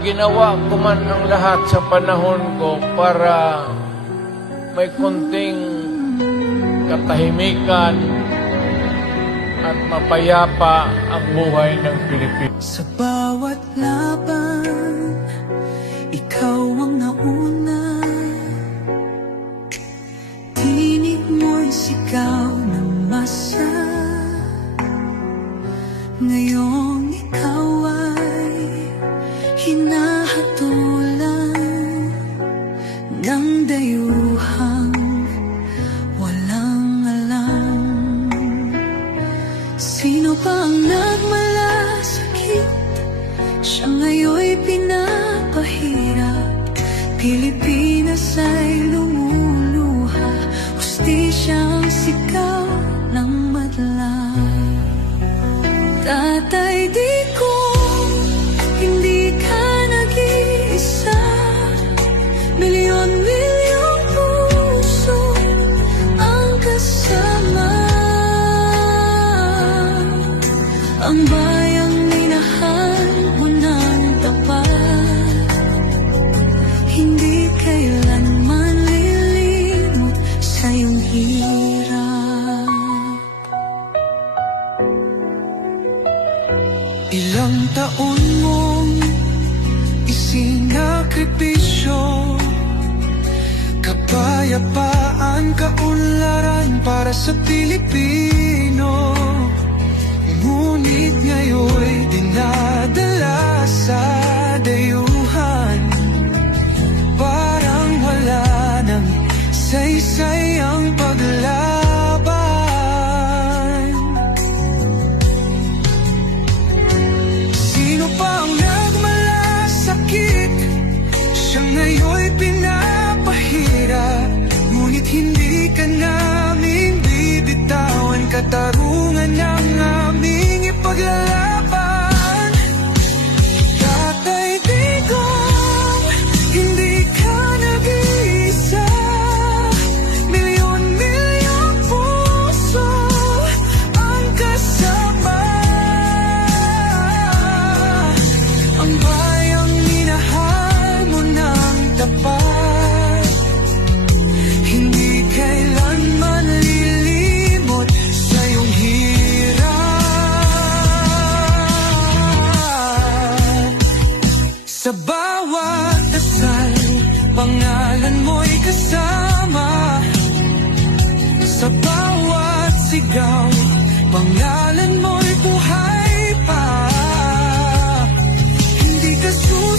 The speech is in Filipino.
ginawa ko man ang lahat sa panahon ko para may konting katahimikan at mapayapa ang buhay ng Pilipinas. Sa bawat laban, ikaw ang nauna. Tinig mo'y sigaw ng masa. Ngayong ikaw ay hinahatulan ng dayuhang walang alam. Sino pa ang nagmalasakit? Siya ngayon'y pinapahirap. Pilipinas ay lumuluha. Hustisyang sigaw ng madlang. Tatay, di ko hindi ka nag-iisa. Milyon-milyong puso ang kasama. Ang bayang minahal mo ng tapat, hindi kailanman lilimot sa iyong hirap. Ilang taon mong isinakripisyo, kapayapaan, kaunlaran para sa Pilipino. Ngunit ngayon'y dinadala sa dayuhan. Parang wala nang saysay ang paglaban. Sino pa ang nagmalasakit? Siya ngayon'y pinapahirap. Ngunit hindi ka namin bibitawan. Katarungan ng aming ipaglalaban. Tatay, digong, hindi ka nag-iisa. Milyon-milyong puso ang kasama. Ang bayang minahal mo ng tapat, hindi kailanman lilimot sa iyong hirap. Sa bawat dasal, pangalan mo'y kasama. Sa bawat sigaw, pangalan mo'y